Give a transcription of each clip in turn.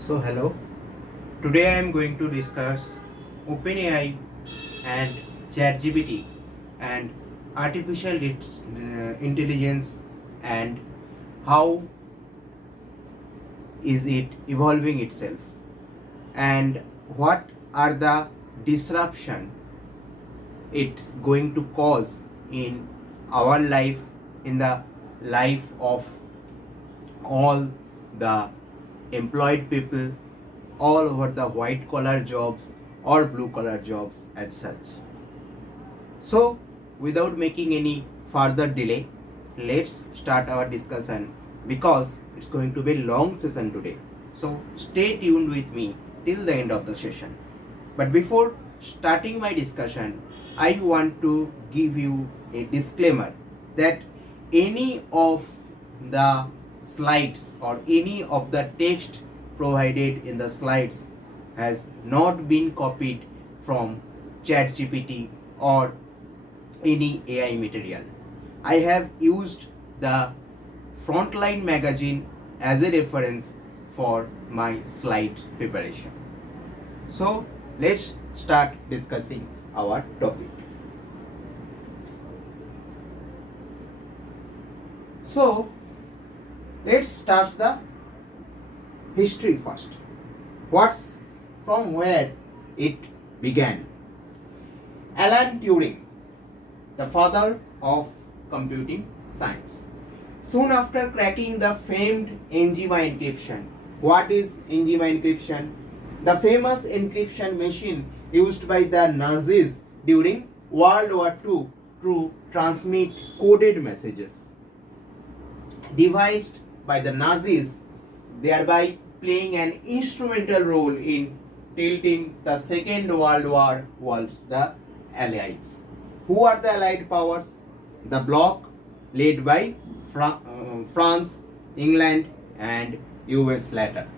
So hello, today I am going to discuss OpenAI and ChatGPT and artificial intelligence and how is it evolving itself and what are the disruption it's going to cause in our life, in the life of all the employed people all over the white collar jobs or blue collar jobs as such. So, without making any further delay, let's start our discussion because it's going to be a long session today. So, stay tuned with me till the end of the session. But before starting my discussion, I want to give you a disclaimer that any of the slides or any of the text provided in the slides has not been copied from ChatGPT or any AI material. I have used the Frontline magazine as a reference for my slide preparation. So let's start discussing our topic. So let's start the history first. What's from where it began? Alan Turing, the father of computing science. Soon after cracking the famed enigma encryption. What is enigma encryption? The famous encryption machine used by the Nazis during World War II to transmit coded messages. Devised by the Nazis, thereby playing an instrumental role in tilting the Second World War towards the Allies. Who are the Allied powers? The bloc led by France, England, and US later.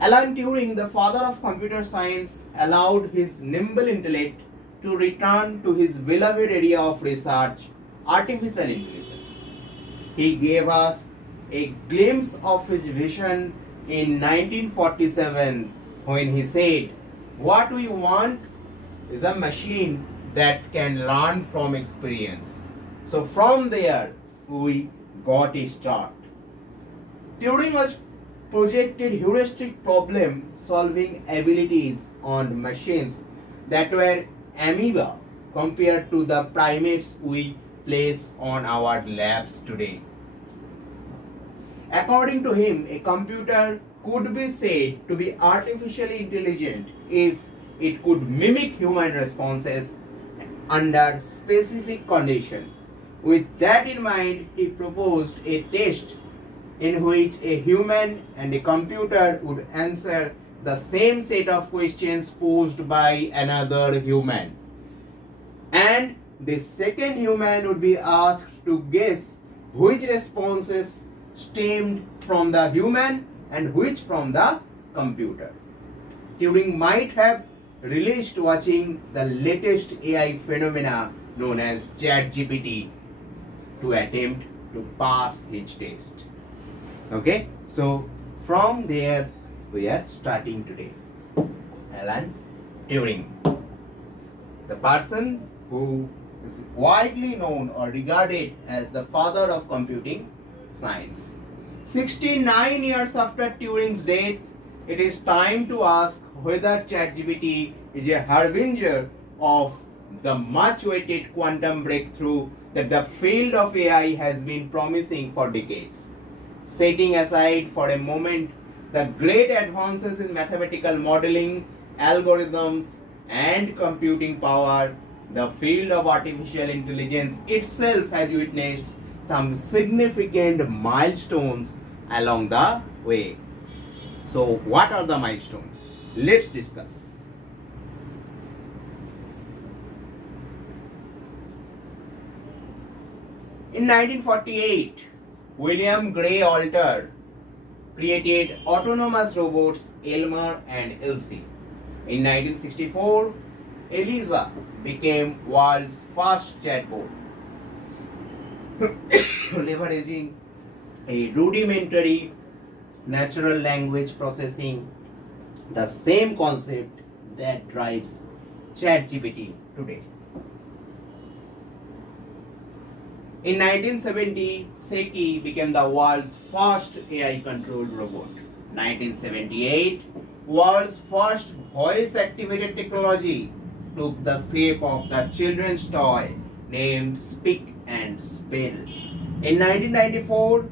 Alan Turing, the father of computer science, allowed his nimble intellect to return to his beloved area of research, artificial intelligence. He gave us a glimpse of his vision in 1947 when he said, "What we want is a machine that can learn from experience." So from there, we got a start. Turing was projected heuristic problem solving abilities on machines that were amoeba compared to the primates we place on our labs today. According to him, a computer could be said to be artificially intelligent if it could mimic human responses under specific conditions. With that in mind, he proposed a test in which a human and a computer would answer the same set of questions posed by another human. And the second human would be asked to guess which responses stemmed from the human and which from the computer. Turing might have relished watching the latest AI phenomena known as ChatGPT to attempt to pass his test. Okay, so from there we are starting today. Alan Turing, the person who is widely known or regarded as the father of computing science. 69 years after Turing's death, it is time to ask whether ChatGPT is a harbinger of the much-awaited quantum breakthrough that the field of AI has been promising for decades. Setting aside for a moment the great advances in mathematical modeling, algorithms, and computing power, the field of artificial intelligence itself has witnessed some significant milestones along the way. So, what are the milestones? Let's discuss. In 1948, William Gray Alter created autonomous robots Elmer and Elsie. In 1964, Eliza became world's first chatbot, leveraging a rudimentary natural language processing, the same concept that drives ChatGPT today. In 1970, Seki became the world's first AI-controlled robot. 1978, world's first voice-activated technology took the shape of the children's toy named Speak and Spell. In 1994,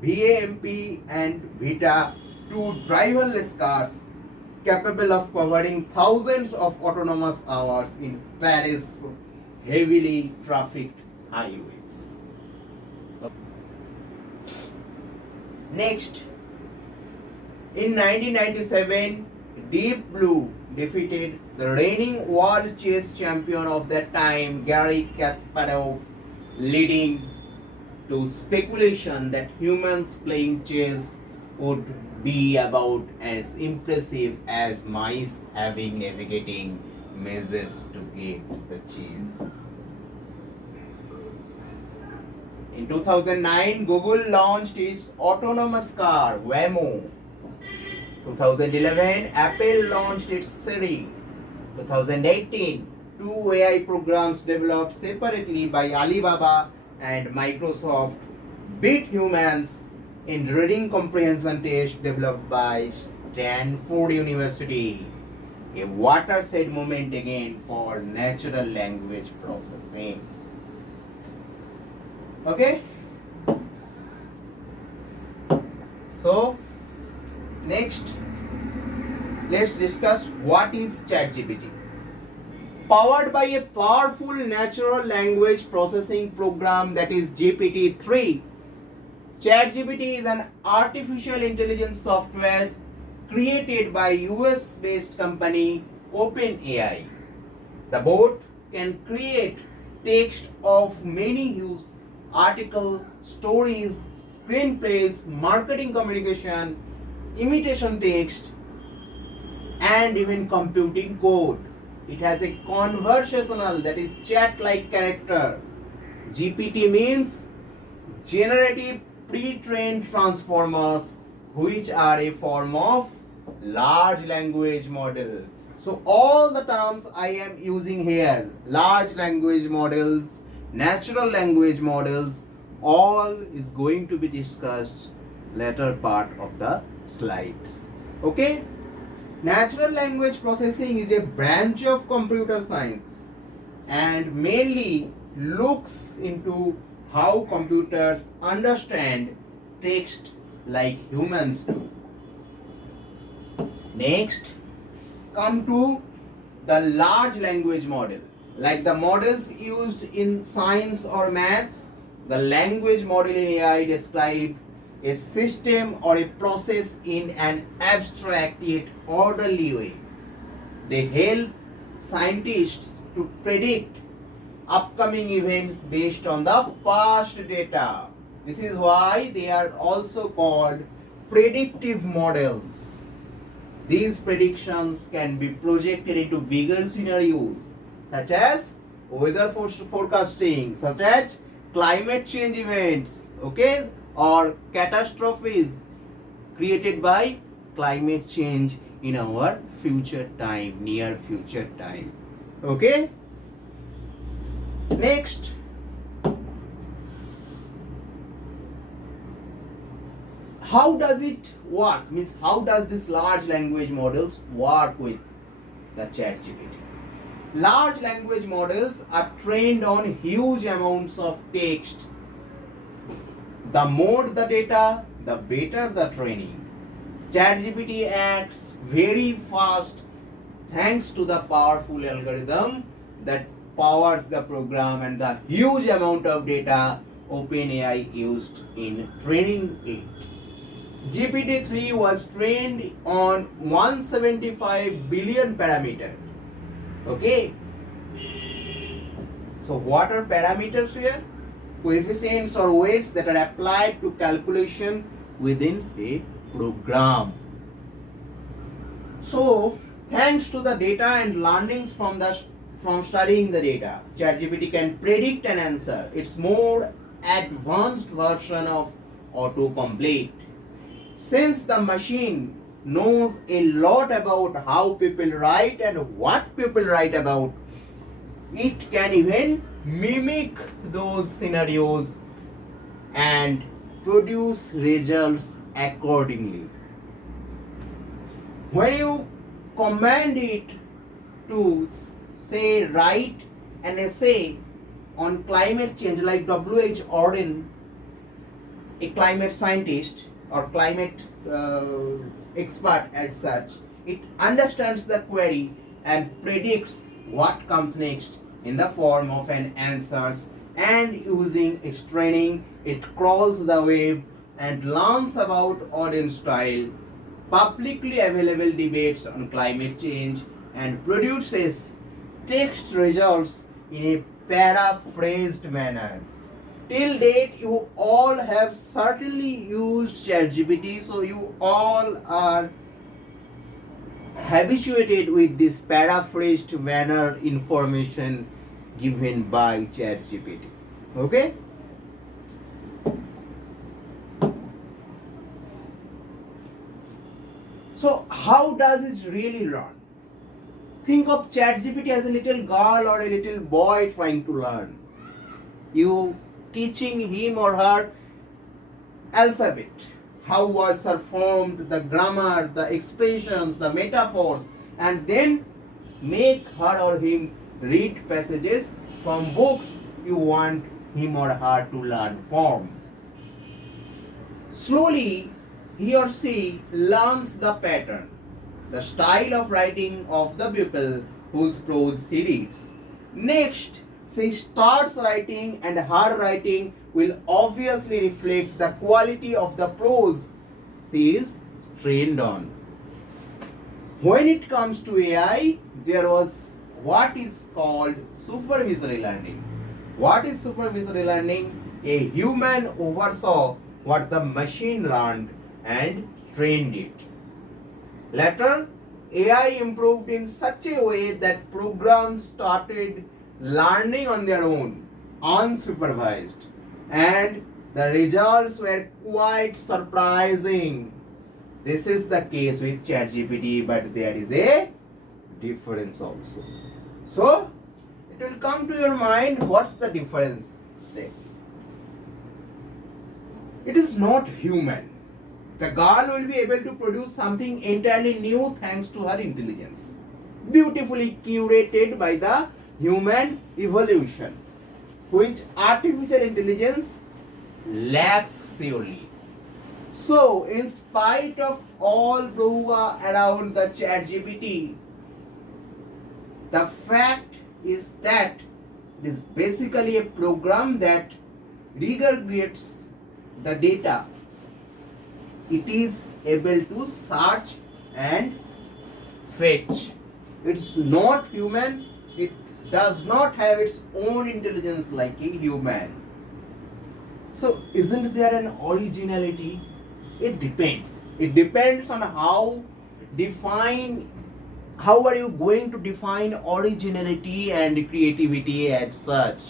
VAMP and Vita, two driverless cars capable of covering thousands of autonomous hours in Paris' heavily trafficked highways. Next, in 1997, Deep Blue defeated the reigning world chess champion of that time, Garry Kasparov, leading to speculation that humans playing chess would be about as impressive as mice having navigating mazes to get the cheese. In 2009, Google launched its autonomous car, Waymo. 2011, Apple launched its Siri. 2018, two AI programs developed separately by Alibaba and Microsoft beat humans in reading comprehension test developed by Stanford University. A watershed moment again for natural language processing. Okay? So, next, let's discuss what is ChatGPT. Powered by a powerful natural language processing program that is GPT-3, ChatGPT is an artificial intelligence software created by US-based company OpenAI. The bot can create text of many hues, article, stories, screenplays, marketing communication, imitation text, and even computing code. It has a conversational, that is chat-like character. GPT means generative pre-trained transformers, which are a form of large language model. So all the terms I am using here, large language models, natural language models, all is going to be discussed later part of the slides. Okay? Natural language processing is a branch of computer science and mainly looks into how computers understand text like humans do. Next, come to the large language model. Like the models used in science or maths, the language model in AI describe a system or a process in an abstract yet orderly way. They help scientists to predict upcoming events based on the past data. This is why they are also called predictive models. These predictions can be projected into bigger scenarios such as weather forecasting, such as climate change events, okay, or catastrophes created by climate change in our future time, near future time. Okay? Next, how does it work? Means how does this large language models work with the ChatGPT? Large language models are trained on huge amounts of text. The more the data, the better the training. ChatGPT acts very fast thanks to the powerful algorithm that powers the program and the huge amount of data OpenAI used in training it. GPT-3 was trained on 175 billion parameters. Okay. So what are parameters here? Coefficients or weights that are applied to calculation within a program. So thanks to the data and learnings from studying the data, ChatGPT can predict an answer. It's more advanced version of autocomplete. Since the machine knows a lot about how people write and what people write about, it can even mimic those scenarios and produce results accordingly. When you command it to say write an essay on climate change, like W.H. Auden, a climate scientist or climate expert as such, it understands the query and predicts what comes next in the form of an answers, and using its training it crawls the web and learns about Auden's style, publicly available debates on climate change, and produces text results in a paraphrased manner. Till date, you all have certainly used ChatGPT, so you all are habituated with this paraphrased manner information given by ChatGPT. Okay? So how does it really learn? Think of ChatGPT as a little girl or a little boy trying to learn. You teaching him or her alphabet, how words are formed, the grammar, the expressions, the metaphors, and then make her or him read passages from books you want him or her to learn from. Slowly, he or she learns the pattern, the style of writing of the pupil whose prose he reads. Next, she starts writing, and her writing will obviously reflect the quality of the prose she is trained on. When it comes to AI, there was what is called supervisory learning. What is supervisory learning? A human oversaw what the machine learned and trained it. Later, AI improved in such a way that programs started learning on their own, unsupervised, and the results were quite surprising. This is the case with ChatGPT, but there is a difference also. So, it will come to your mind, what's the difference there? It is not human. The girl will be able to produce something entirely new thanks to her intelligence, beautifully curated by the human evolution, which artificial intelligence lacks surely. So, in spite of all brouhaha around the ChatGPT, the fact is that it is basically a program that regurgitates the data. It is able to search and fetch. It's not human. It does not have its own intelligence like a human. So, isn't there an originality? It depends. It depends on how are you going to define originality and creativity as such.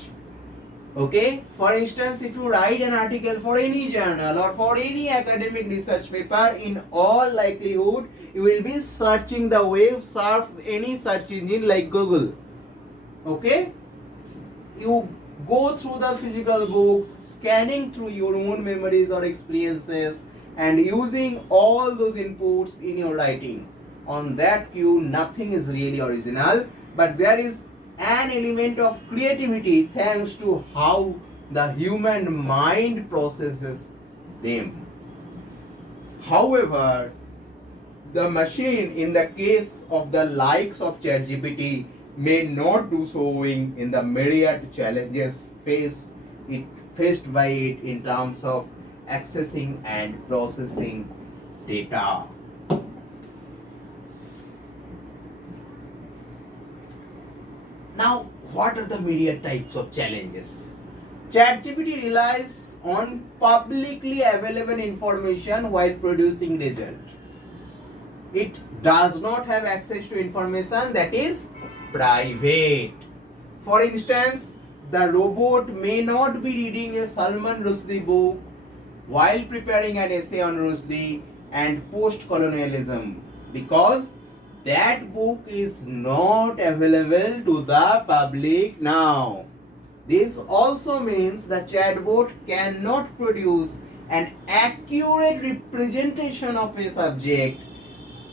Okay, for instance, if you write an article for any journal or for any academic research paper, in all likelihood you will be searching the web, surf any search engine like Google. Okay, you go through the physical books, scanning through your own memories or experiences, and using all those inputs in your writing. On that cue, nothing is really original, but there is an element of creativity thanks to how the human mind processes them. However, the machine, in the case of the likes of ChatGPT, may not do so owing in the myriad challenges faced by it in terms of accessing and processing data. Now, what are the myriad types of challenges? ChatGPT relies on publicly available information while producing result. It does not have access to information that is private. For instance, the robot may not be reading a Salman Rushdie book while preparing an essay on Rushdie, and Post-Colonialism, because that book is not available to the public now. This also means the chatbot cannot produce an accurate representation of a subject.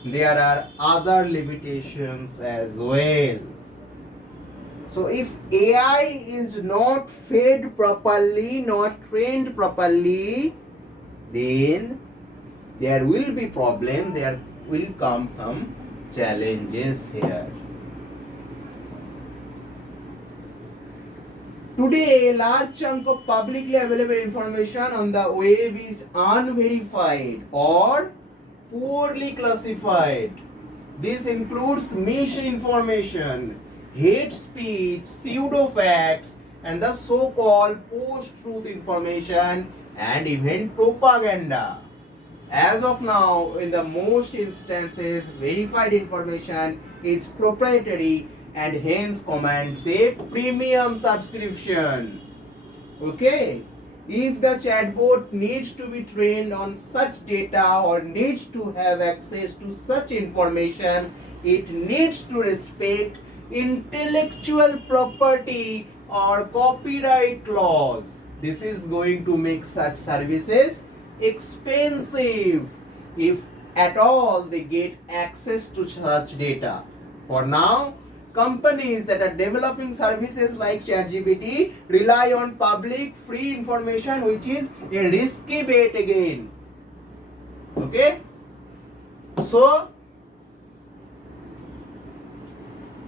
There are other limitations as well. So if AI is not fed properly, not trained properly, then there will be problem, there will come some challenges here. Today, a large chunk of publicly available information on the web is unverified or poorly classified. This includes misinformation, hate speech, pseudo-facts, and the so-called post-truth information and even propaganda. As of now, in the most instances, verified information is proprietary and hence commands a premium subscription. Okay? If the chatbot needs to be trained on such data or needs to have access to such information, it needs to respect intellectual property or copyright laws. This is going to make such services expensive if at all they get access to such data. For now, companies that are developing services like ChatGPT rely on public free information, which is a risky bet again. Okay? So,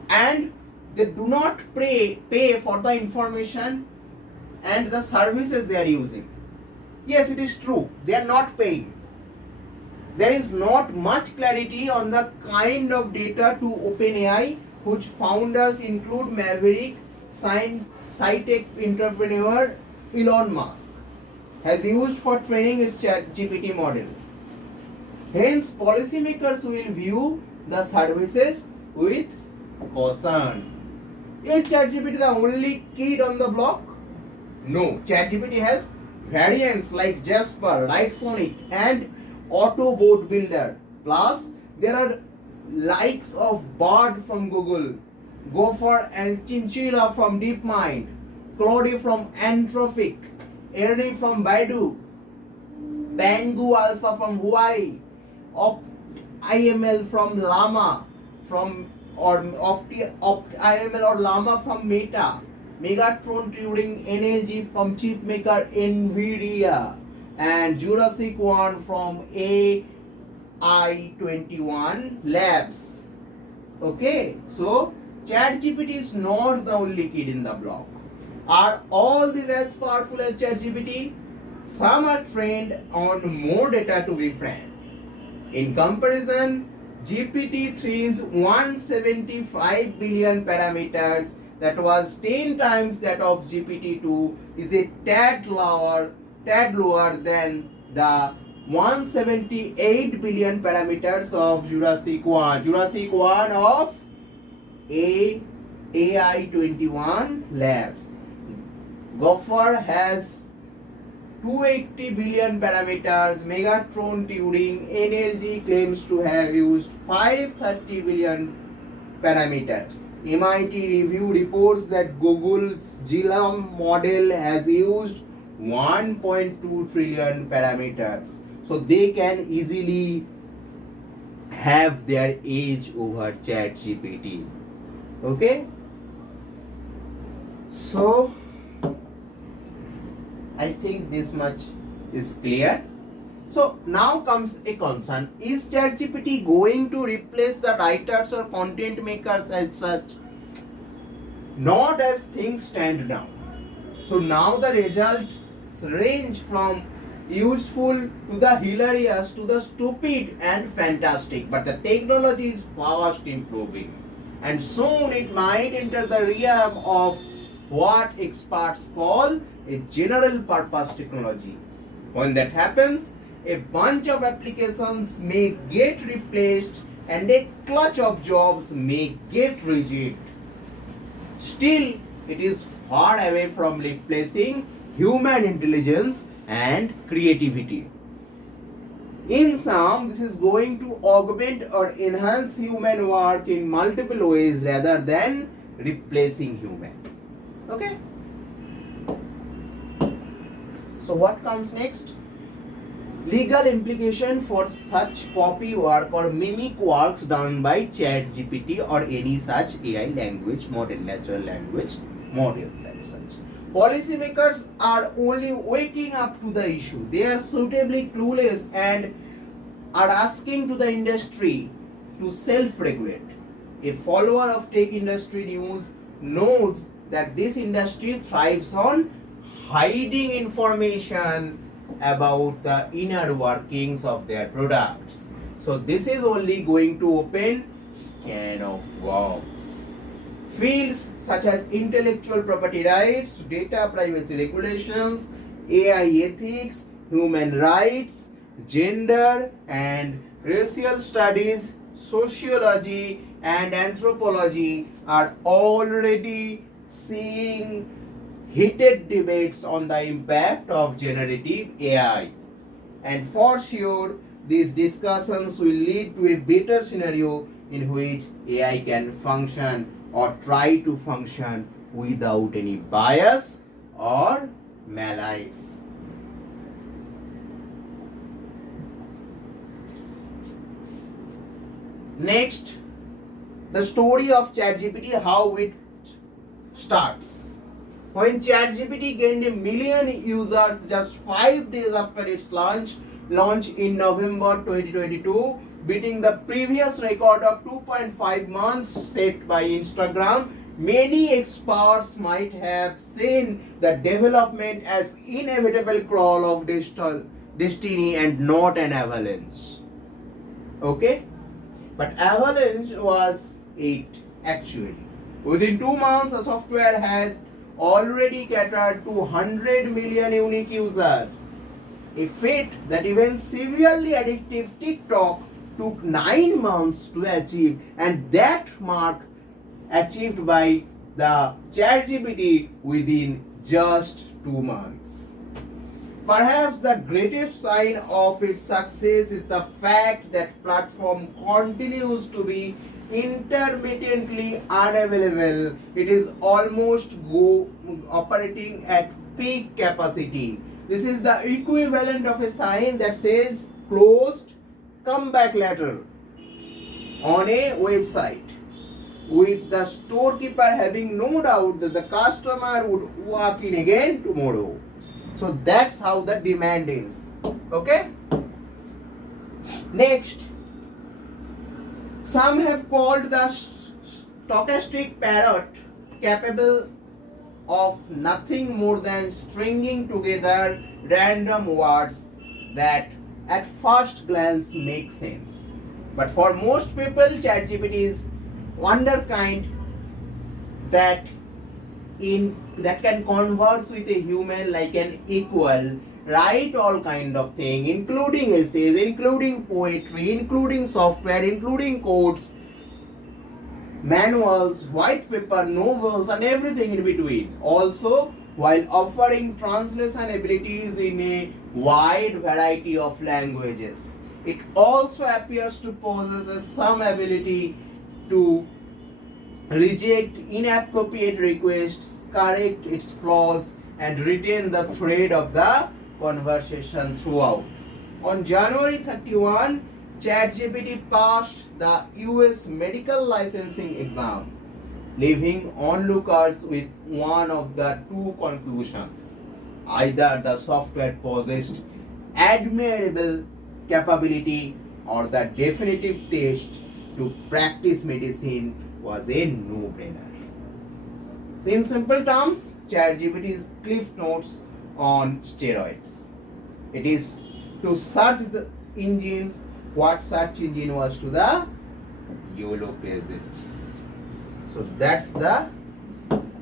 and they do not pay for the information and the services they are using. Yes, it is true, they are not paying. There is not much clarity on the kind of data to OpenAI, whose founders include maverick sci-tech entrepreneur Elon Musk has used for training its ChatGPT model. Hence, policymakers will view the services with caution. Is ChatGPT the only kid on the block? No, ChatGPT has variants like Jasper, Lightsonic, and Autobot Builder. Plus, there are likes of Bard from Google, Gopher and Chinchilla from DeepMind, Claude from Anthropic, Ernie from Baidu, Pangu Alpha from Huawei, OptIML from Llama, OptIML or Llama from Meta, Megatron Turing NLG from chip maker Nvidia, and Jurassic One from AI21 Labs. Okay, so ChatGPT is not the only kid in the block. Are all these as powerful as ChatGPT? Some are trained on more data, to be frank. In comparison, GPT-3's 175 billion parameters, that was 10 times that of GPT-2, is a tad lower than the 178 billion parameters of Jurassic One. Jurassic One of AI21 Labs. Gopher has 280 billion parameters. Megatron Turing NLG claims to have used 530 billion parameters. MIT review reports that Google's GLAM model has used 1.2 trillion parameters. So they can easily have their edge over ChatGPT. Okay? So I think this much is clear. So now comes a concern. Is ChatGPT going to replace the writers or content makers as such? Not as things stand now. So now the results range from useful to the hilarious to the stupid and fantastic. But the technology is fast improving. And soon it might enter the realm of what experts call a general purpose technology. When that happens, a bunch of applications may get replaced and a clutch of jobs may get rejected. Still, it is far away from replacing human intelligence and creativity. In sum, this is going to augment or enhance human work in multiple ways rather than replacing human. Okay? So what comes next? Legal implication for such copy work or mimic works done by ChatGPT or any such AI language model, natural language models and such. Policymakers are only waking up to the issue. They are suitably clueless and are asking to the industry to self-regulate. A follower of tech industry news knows that this industry thrives on hiding information about the inner workings of their products. So this is only going to open can of worms. Fields such as intellectual property rights, data privacy regulations, AI ethics, human rights, gender and racial studies, sociology and anthropology are already seeing heated debates on the impact of generative AI. And for sure, these discussions will lead to a better scenario in which AI can function or try to function without any bias or malice. Next, the story of ChatGPT, how it starts. When ChatGPT gained 1 million users just 5 days after its launch in November 2022, beating the previous record of 2.5 months set by Instagram, many experts might have seen the development as inevitable crawl of digital destiny and not an avalanche. Okay? But avalanche was it actually. Within 2 months, the software has already catered to 100 million unique users. A feat that even severely addictive TikTok took 9 months to achieve, and that mark achieved by the ChatGPT within just 2 months. Perhaps the greatest sign of its success is the fact that platform continues to be intermittently unavailable. It is almost operating at peak capacity. This is the equivalent of a sign that says closed, come back later on a website, with the storekeeper having no doubt that the customer would walk in again tomorrow. So that's how the demand is. Okay? Next, some have called the stochastic parrot capable of nothing more than stringing together random words that at first glance make sense. But for most people, ChatGPT is wonderkind that can converse with a human like an equal, write all kind of thing, including essays, including poetry, including software, including codes, manuals, white paper, novels, and everything in between. Also, while offering translation abilities in a wide variety of languages, it also appears to possess some ability to reject inappropriate requests, correct its flaws, and retain the thread of the conversation throughout. On January 31, ChatGPT passed the US medical licensing exam, leaving onlookers with one of the two conclusions. Either the software possessed admirable capability, or the definitive test to practice medicine was a no-brainer. In simple terms, ChatGPT is Cliff Notes on steroids. It is to search the engines what search engine was to the YOLO pages. So that's the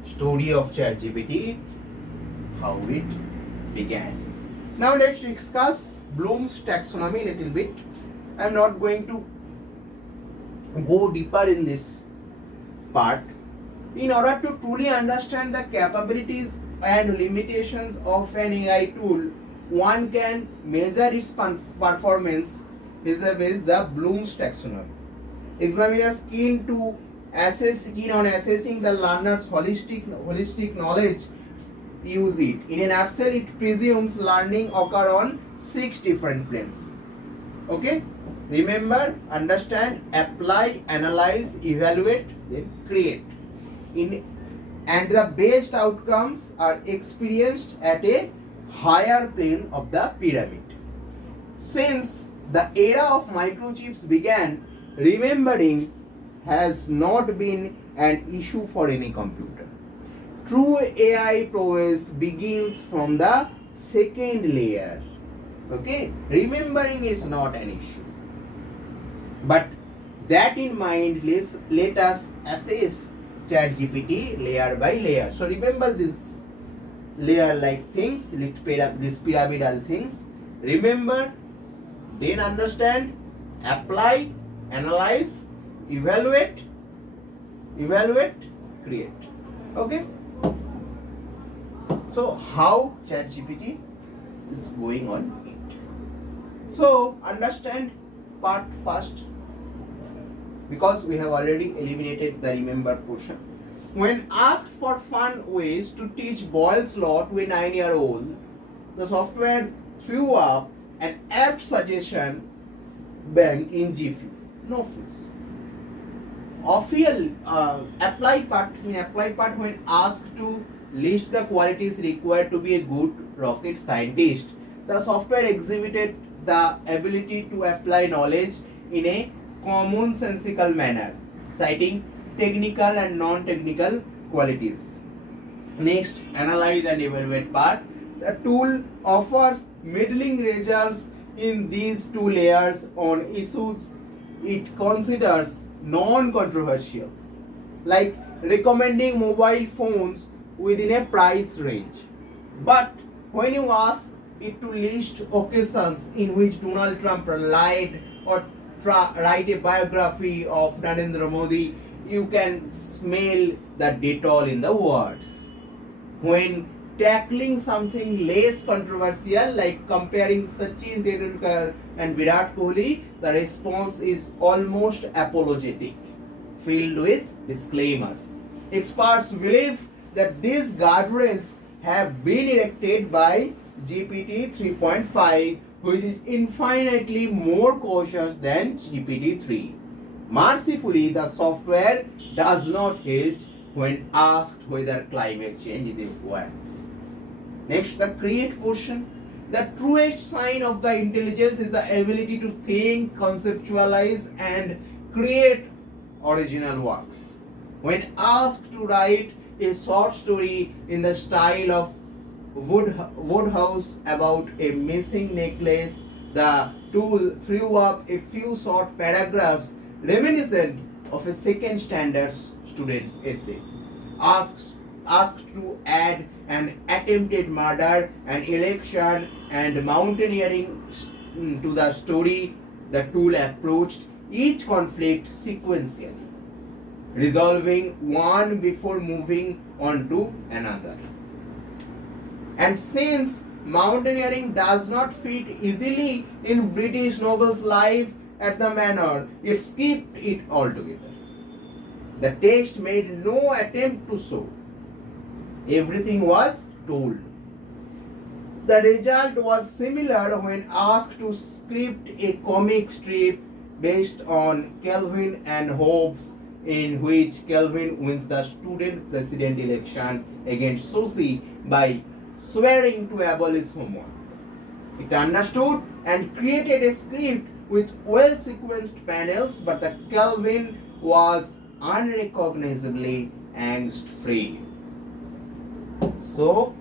story of ChatGPT, how it began. Now let's discuss Bloom's taxonomy a little bit. I'm not going to go deeper in this part. In order to truly understand the capabilities and limitations of an AI tool, one can measure its performance vis-a-vis the Bloom's taxonomy. Examiners keen on assessing the learner's holistic knowledge use it. In a nutshell, it presumes learning occur on 6 different planes. Okay? Remember, understand, apply, analyze, evaluate, then create. And the best outcomes are experienced at a higher plane of the pyramid. Since the era of microchips began, remembering has not been an issue for any computer. True AI prowess begins from the second layer. Okay, remembering is not an issue. But that in mind, let us assess ChatGPT layer by layer. So remember this layer-like things, these pyramidal things. Remember, then understand, apply, analyze, evaluate, create. Okay? So how ChatGPT is going on it. So understand part first, because we have already eliminated the remember portion. When asked for fun ways to teach Boyle's law to a 9-year-old, the software threw up an apt suggestion bank in GPU. No fees. Applied part, when asked to list the qualities required to be a good rocket scientist, the software exhibited the ability to apply knowledge in a commonsensical manner, citing technical and non-technical qualities. Next, analyze and evaluate part. The tool offers middling results in these two layers on issues it considers non-controversial, like recommending mobile phones within a price range. But when you ask it to list occasions in which Donald Trump lied or write a biography of Narendra Modi, you can smell the Dettol in the words. When tackling something less controversial like comparing Sachin Tendulkar and Virat Kohli, the response is almost apologetic, filled with disclaimers. Experts believe that these guardrails have been erected by GPT 3.5, which is infinitely more cautious than GPT 3. Mercifully, the software does not hedge when asked whether climate change is influence. Next, the create portion. The truest sign of the intelligence is the ability to think, conceptualize, and create original works. When asked to write a short story in the style of Woodhouse about a missing necklace, the tool threw up a few short paragraphs reminiscent of a second standard student's essay. Asked to add an attempted murder, an election, and mountaineering to the story, the tool approached each conflict sequentially, resolving one before moving on to another. And since mountaineering does not fit easily in British noble's life at the manor, it skipped it altogether. The text made no attempt to show. Everything was told. The result was similar when asked to script a comic strip based on Calvin and Hobbes, in which Calvin wins the student president election against Susie by swearing to abolish homework. It understood and created a script with well-sequenced panels, but the Calvin was unrecognizably angst-free. So,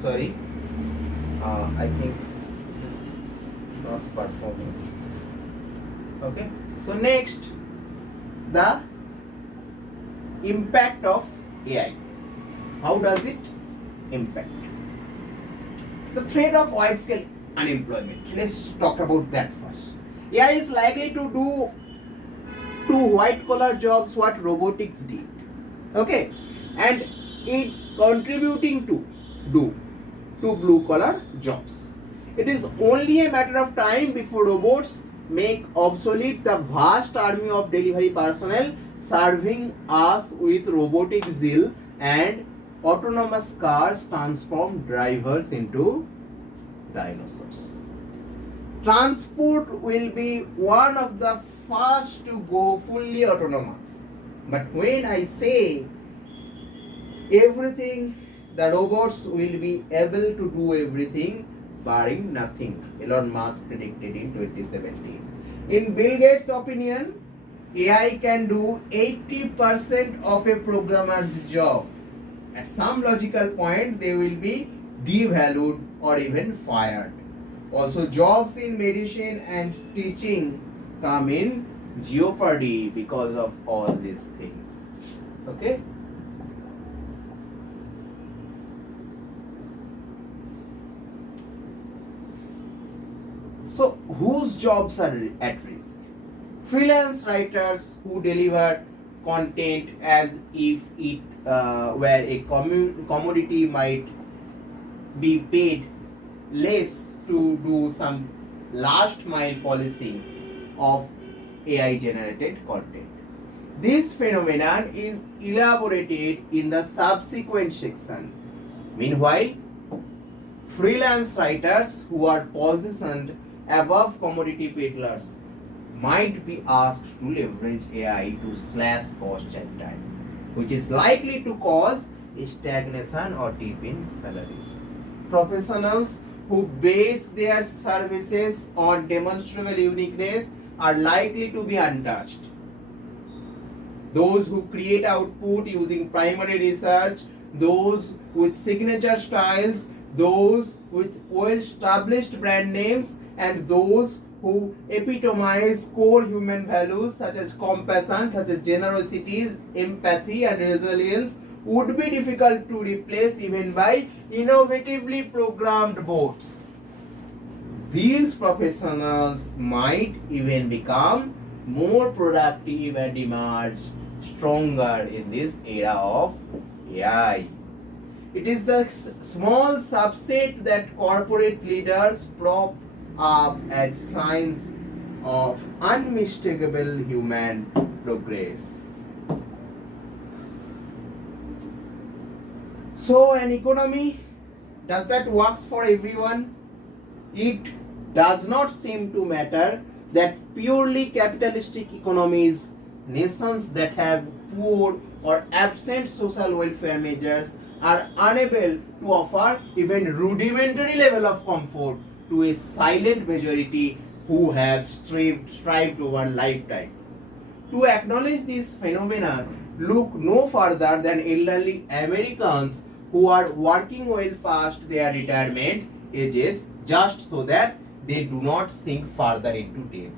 sorry, I think this is not performing. Okay, so next, the impact of AI. How does it impact? The threat of wide-scale unemployment. Let's talk about that first. AI is likely to do to white-collar jobs what robotics did. Okay, and it's contributing to blue collar jobs. It is only a matter of time before robots make obsolete the vast army of delivery personnel serving us with robotic zeal, and autonomous cars transform drivers into dinosaurs. Transport will be one of the first to go fully autonomous. But when I say everything, the robots will be able to do everything barring nothing, Elon Musk predicted in 2017. In Bill Gates' opinion, AI can do 80% of a programmer's job. At some logical point, they will be devalued or even fired. Also, jobs in medicine and teaching come in jeopardy because of all these things. Okay? So, whose jobs are at risk? Freelance writers who deliver content as if it were a commodity might be paid less to do some last mile policing of AI generated content. This phenomenon is elaborated in the subsequent section. Meanwhile, freelance writers who are positioned above commodity peddlers might be asked to leverage AI to slash cost and time, which is likely to cause stagnation or dip in salaries. Professionals who base their services on demonstrable uniqueness are likely to be untouched. Those who create output using primary research, those with signature styles, those with well-established brand names, and those who epitomize core human values such as compassion, such as generosity, empathy, and resilience would be difficult to replace even by innovatively programmed bots. These professionals might even become more productive and emerge stronger in this era of AI. It is the small subset that corporate leaders prop up as signs of unmistakable human progress. So, an economy, does that works for everyone? It does not seem to matter that purely capitalistic economies, nations that have poor or absent social welfare measures, are unable to offer even rudimentary level of comfort to a silent majority who have strived over a lifetime. To acknowledge this phenomenon, look no further than elderly Americans who are working well past their retirement ages just so that they do not sink further into debt.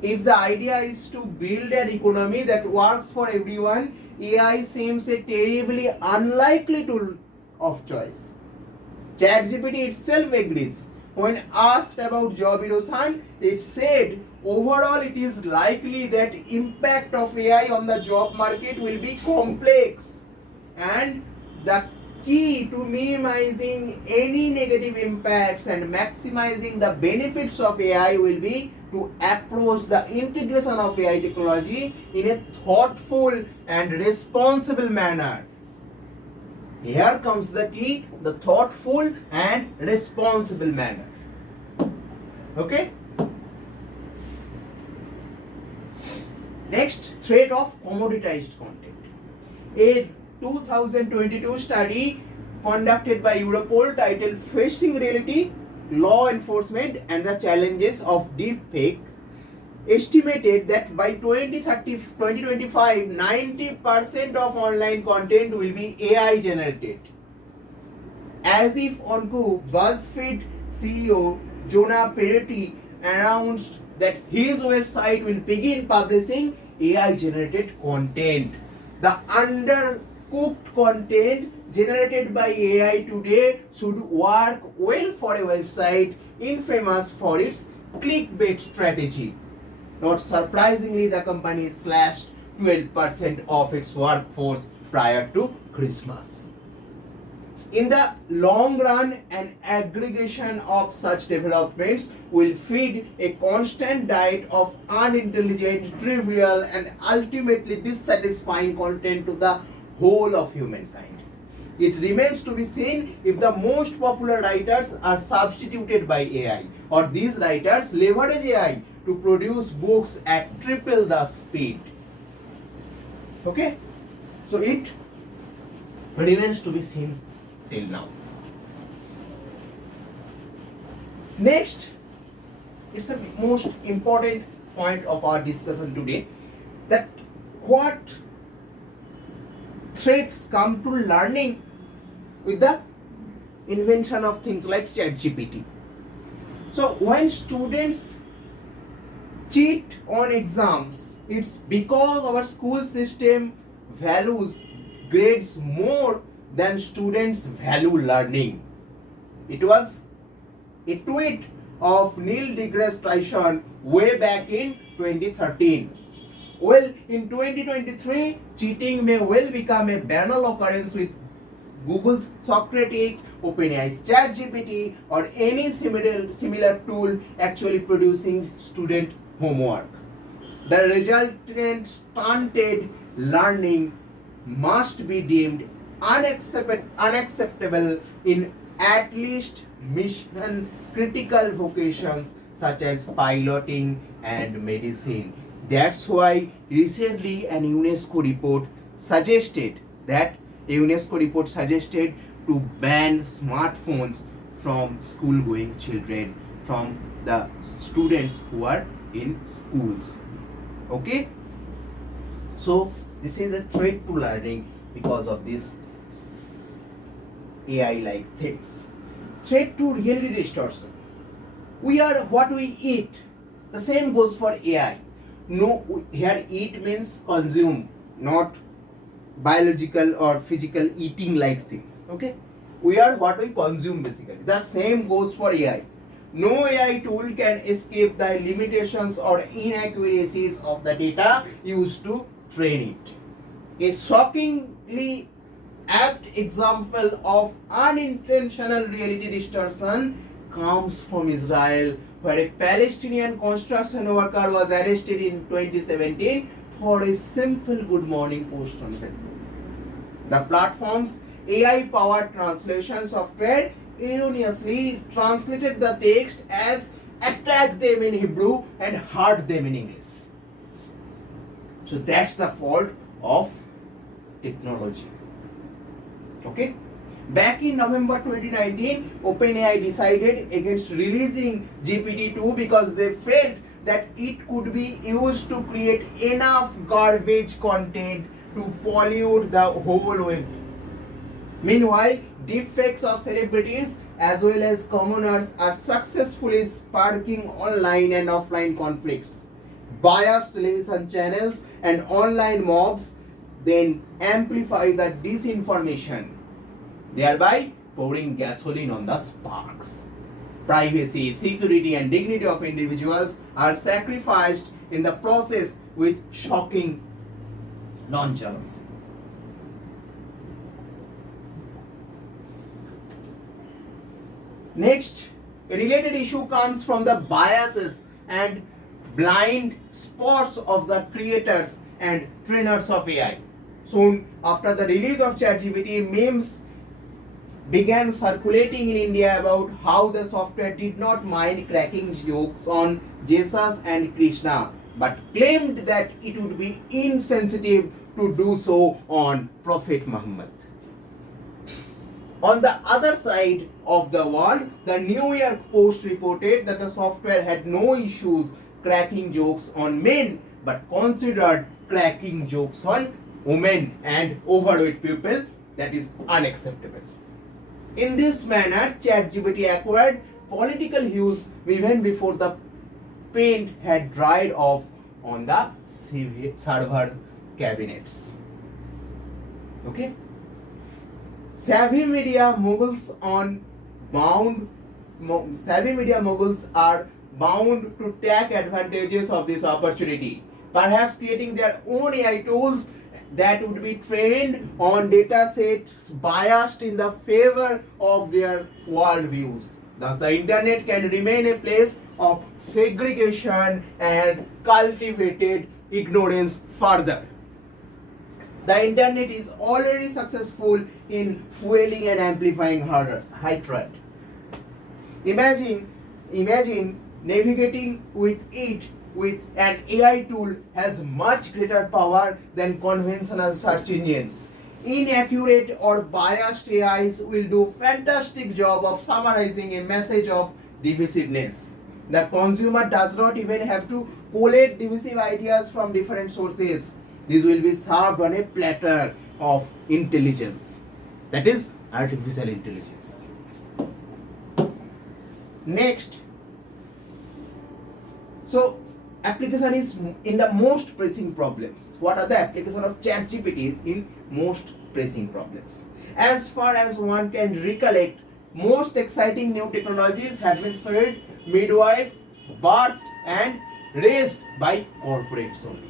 If the idea is to build an economy that works for everyone, AI seems a terribly unlikely tool of choice. ChatGPT itself agrees. When asked about job erosion, it said overall it is likely that impact of AI on the job market will be complex, and the key to minimizing any negative impacts and maximizing the benefits of AI will be to approach the integration of AI technology in a thoughtful and responsible manner. Here comes the key, the thoughtful and responsible manner. Okay? Next, threat of commoditized content. A 2022 study conducted by Europol titled Facing Reality, Law Enforcement and the Challenges of Deepfake estimated that by 2025, 90% of online content will be AI generated. As if on coup, BuzzFeed CEO Jonah Peretti announced that his website will begin publishing AI generated content. The undercooked content generated by AI today should work well for a website infamous for its clickbait strategy. Not surprisingly, the company slashed 12% of its workforce prior to Christmas. In the long run, an aggregation of such developments will feed a constant diet of unintelligent, trivial, and ultimately dissatisfying content to the whole of humankind. It remains to be seen if the most popular writers are substituted by AI, or these writers leverage AI to produce books at triple the speed. Okay? So it remains to be seen till now. Next, it's the most important point of our discussion today, that what threats come to learning with the invention of things like ChatGPT. So when students cheat on exams, it's because our school system values grades more than students value learning. It was a tweet of Neil deGrasse Tyson way back in 2013. Well, in 2023, cheating may well become a banal occurrence with Google's Socratic, OpenAI's ChatGPT, or any similar tool actually producing student homework. The resultant stunted learning must be deemed unacceptable in at least mission critical vocations such as piloting and medicine. That's why recently an UNESCO report suggested to ban smartphones from school going children, from the students who are in schools. Okay, so this is a threat to learning because of this AI like things. Threat to reality distortion. We are what we eat. The same goes for AI. No, here eat means consume, not biological or physical eating like things. Okay, we are what we consume basically. The same goes for AI. No AI tool can escape the limitations or inaccuracies of the data used to train it. A shockingly apt example of unintentional reality distortion comes from Israel, where a Palestinian construction worker was arrested in 2017 for a simple good morning post on Facebook. The platform's AI-powered translation software erroneously translated the text as attack them in Hebrew and hurt them in English. So that's the fault of technology. Okay? Back in November 2019, OpenAI decided against releasing GPT-2 because they felt that it could be used to create enough garbage content to pollute the whole web. Meanwhile, deepfakes of celebrities as well as commoners are successfully sparking online and offline conflicts. Biased television channels and online mobs then amplify the disinformation, thereby pouring gasoline on the sparks. Privacy, security, and dignity of individuals are sacrificed in the process with shocking nonchalance. Next, a related issue comes from the biases and blind spots of the creators and trainers of AI. Soon after the release of ChatGPT, memes began circulating in India about how the software did not mind cracking jokes on Jesus and Krishna, but claimed that it would be insensitive to do so on Prophet Muhammad. On the other side of the world, the New York Post reported that the software had no issues cracking jokes on men, but considered cracking jokes on women and overweight people. That is unacceptable. In this manner, ChatGPT acquired political hues even before the paint had dried off on the server cabinets. Okay? Savvy media moguls are bound to take advantages of this opportunity, perhaps creating their own AI tools that would be trained on data sets biased in the favor of their worldviews. Thus, the internet can remain a place of segregation and cultivated ignorance further. The internet is already successful in fueling and amplifying hatred. Imagine navigating with it with an AI tool has much greater power than conventional search engines. Inaccurate or biased AIs will do fantastic job of summarizing a message of divisiveness. The consumer does not even have to collate divisive ideas from different sources. This will be served on a platter of intelligence. That is artificial intelligence. Next, so application is in the most pressing problems. What are the application of ChatGPT in most pressing problems? As far as one can recollect, most exciting new technologies have been spread, midwife, birthed and raised by corporates only.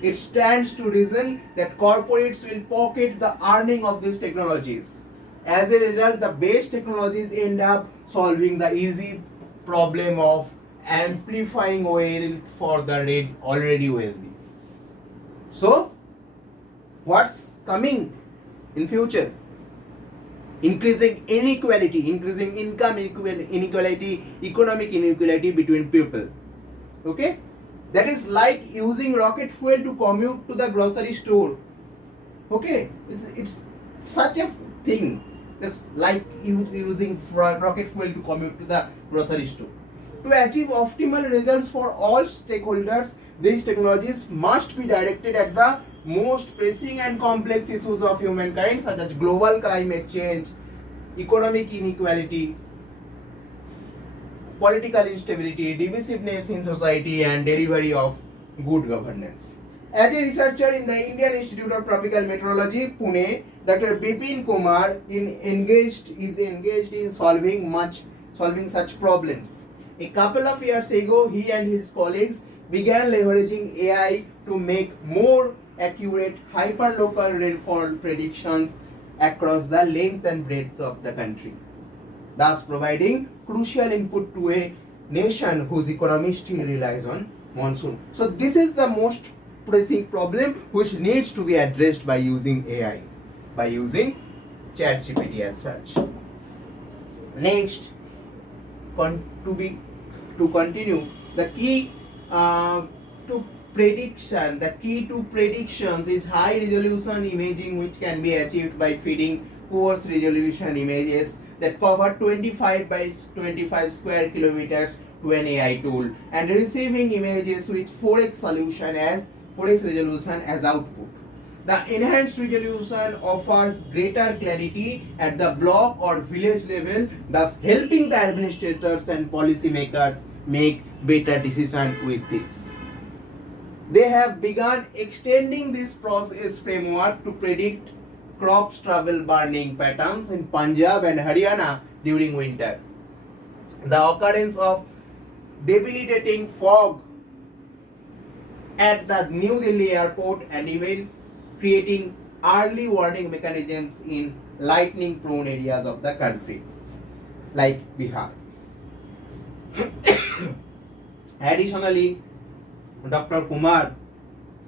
It stands to reason that corporates will pocket the earning of these technologies. As a result, the base technologies end up solving the easy problem of amplifying wealth for the already wealthy. So, what's coming in future? Increasing inequality, increasing income inequality, economic inequality between people. Okay? That is like using rocket fuel to commute to the grocery store. Okay? It's such a thing. It's like using rocket fuel to commute to the grocery store. To achieve optimal results for all stakeholders, these technologies must be directed at the most pressing and complex issues of humankind, such as global climate change, economic inequality, political instability, divisiveness in society, and delivery of good governance. As a researcher in the Indian Institute of Tropical Meteorology, Pune, Dr. Bipin Kumar is engaged in solving such problems. A couple of years ago, he and his colleagues began leveraging AI to make more accurate hyperlocal rainfall predictions across the length and breadth of the country, thus providing crucial input to a nation whose economy still relies on monsoon. So this is the most pressing problem which needs to be addressed by using AI, by using ChatGPT as such. Next, to continue, the key to predictions is high resolution imaging, which can be achieved by feeding coarse resolution images that cover 25 by 25 square kilometers to an AI tool and receiving images with 4x resolution as output. The enhanced resolution offers greater clarity at the block or village level, thus helping the administrators and policymakers make better decisions with this. They have begun extending this process framework to predict crop stubble burning patterns in Punjab and Haryana during winter. The occurrence of debilitating fog at the New Delhi airport and even creating early warning mechanisms in lightning prone areas of the country like Bihar. Additionally, Dr. Kumar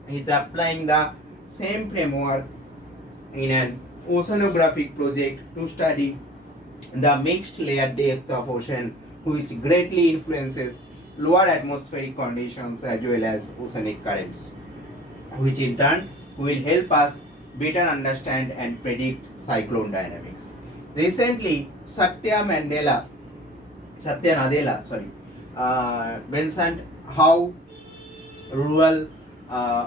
is applying the same framework in an oceanographic project to study the mixed layer depth of ocean, which greatly influences lower atmospheric conditions as well as oceanic currents, which in turn will help us better understand and predict cyclone dynamics. Recently, Satya Nadella mentioned how rural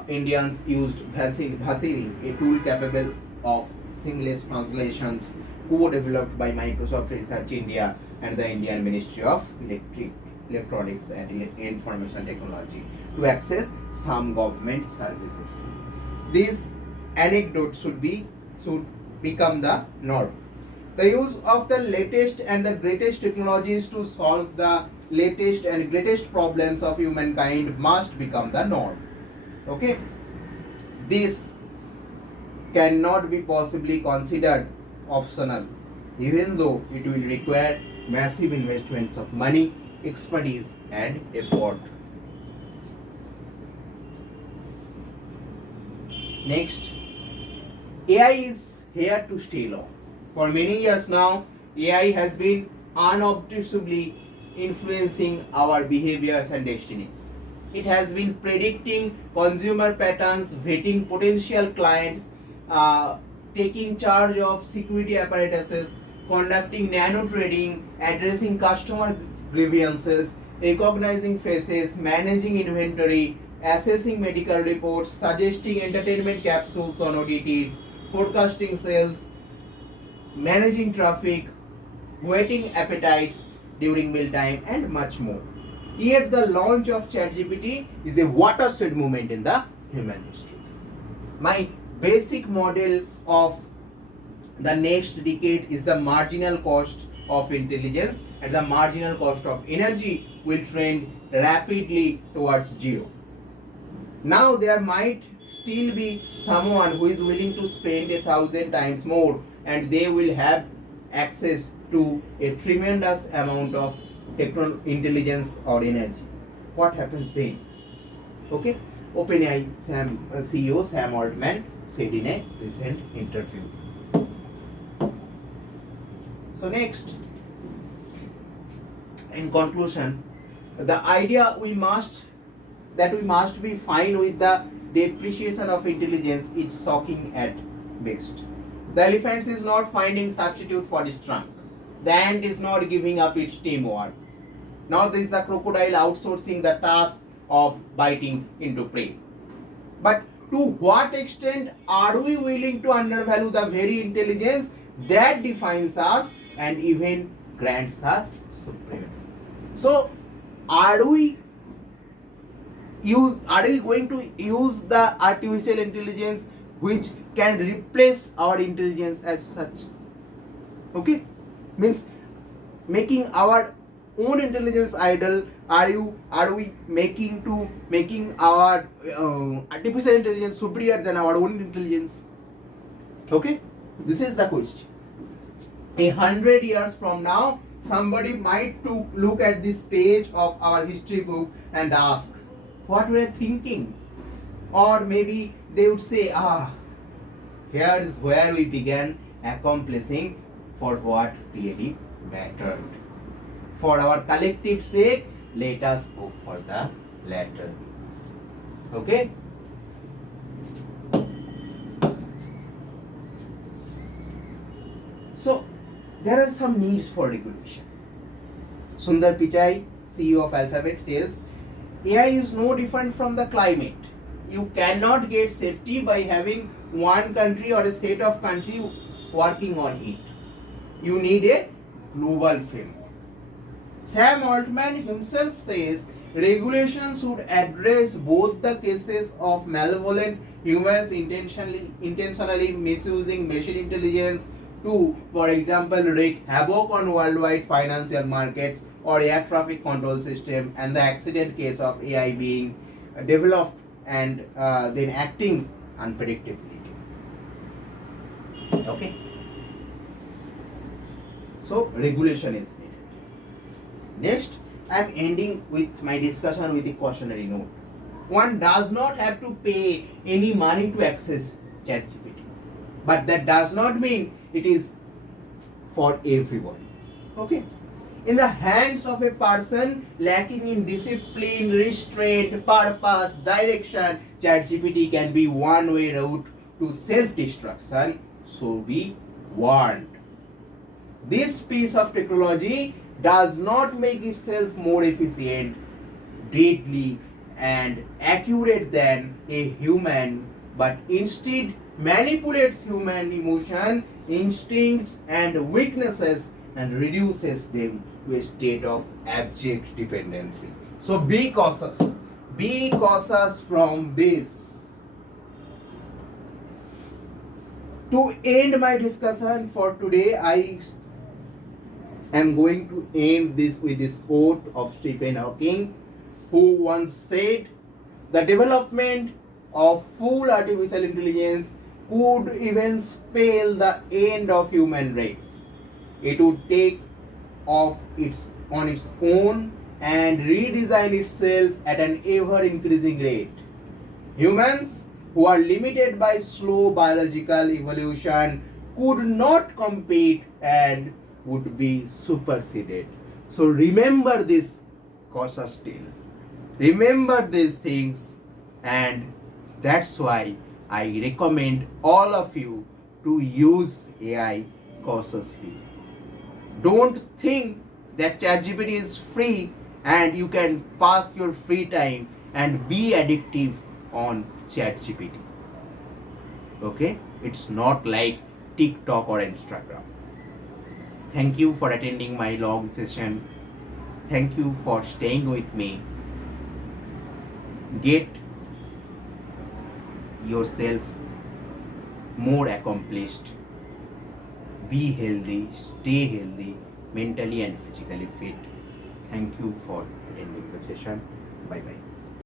Indians used Vasiri, a tool capable of seamless translations, co-developed by Microsoft Research India and the Indian Ministry of Electronics and Information Technology to access some government services. This anecdote should become the norm. The use of the latest and the greatest technologies to solve the latest and greatest problems of humankind must become the norm. Okay? This cannot be possibly considered optional, even though it will require massive investments of money, expertise, and effort. Next, AI is here to stay long. For many years now, AI has been unobtrusively influencing our behaviors and destinies. It has been predicting consumer patterns, vetting potential clients, taking charge of security apparatuses, conducting nano trading, addressing customer grievances, recognizing faces, managing inventory, assessing medical reports, suggesting entertainment capsules on OTTs, forecasting sales, managing traffic, whetting appetites during mealtime, and much more. Yet the launch of ChatGPT is a watershed moment in the human history. My basic model of the next decade is the marginal cost of intelligence and the marginal cost of energy will trend rapidly towards zero. Now there might still be someone who is willing to spend 1,000 times more and they will have access to a tremendous amount of intelligence or energy. What happens then? Okay, OpenAI CEO Sam Altman said in a recent interview. So next, in conclusion, the idea we must be fine with the depreciation of intelligence is shocking at best. The elephant is not finding substitute for its trunk. The ant is not giving up its teamwork. Now there is the crocodile outsourcing the task of biting into prey. But to what extent are we willing to undervalue the very intelligence that defines us and even grants us supremacy? So, are we going to use the artificial intelligence which can replace our intelligence as such? Okay, means making our own intelligence idle. Are we making our artificial intelligence superior than our own intelligence? Okay, this is the question. 100 years from now, somebody might to look at this page of our history book and ask what we are thinking, or maybe they would say, here is where we began accomplishing for what really mattered. For our collective sake, let us go for the latter. Okay? So, there are some needs for regulation. Sundar Pichai, CEO of Alphabet, says, AI is no different from the climate. You cannot get safety by having one country or a set of countries working on it. You need a global framework. Sam Altman himself says regulations should address both the cases of malevolent humans intentionally misusing machine intelligence to, for example, wreak havoc on worldwide financial markets or air traffic control system, and the accident case of AI being developed and then acting unpredictability. Okay. So regulation is needed. Next, I am ending with my discussion with the cautionary note. One does not have to pay any money to access ChatGPT, but that does not mean it is for everybody. Okay. In the hands of a person lacking in discipline, restraint, purpose, direction, ChatGPT can be one-way route to self-destruction, so be warned. This piece of technology does not make itself more efficient, deadly, and accurate than a human, but instead manipulates human emotion, instincts, and weaknesses and reduces them to a state of abject dependency. So be cautious. Be cautious from this. To end my discussion for today, I am going to end this with this quote of Stephen Hawking, who once said, "The development of full artificial intelligence could even spell the end of human race. It would take off on its own and redesign itself at an ever increasing rate. Humans, who are limited by slow biological evolution, could not compete and would be superseded. So remember this cautious tale. Remember these things, and that's why I recommend all of you to use AI cautiously. Don't think that ChatGPT is free and you can pass your free time and be addictive on ChatGPT. Okay? It's not like TikTok or Instagram. Thank you for attending my long session. Thank you for staying with me. Get yourself more accomplished. Be healthy, stay healthy, mentally and physically fit. Thank you for attending the session. Bye bye.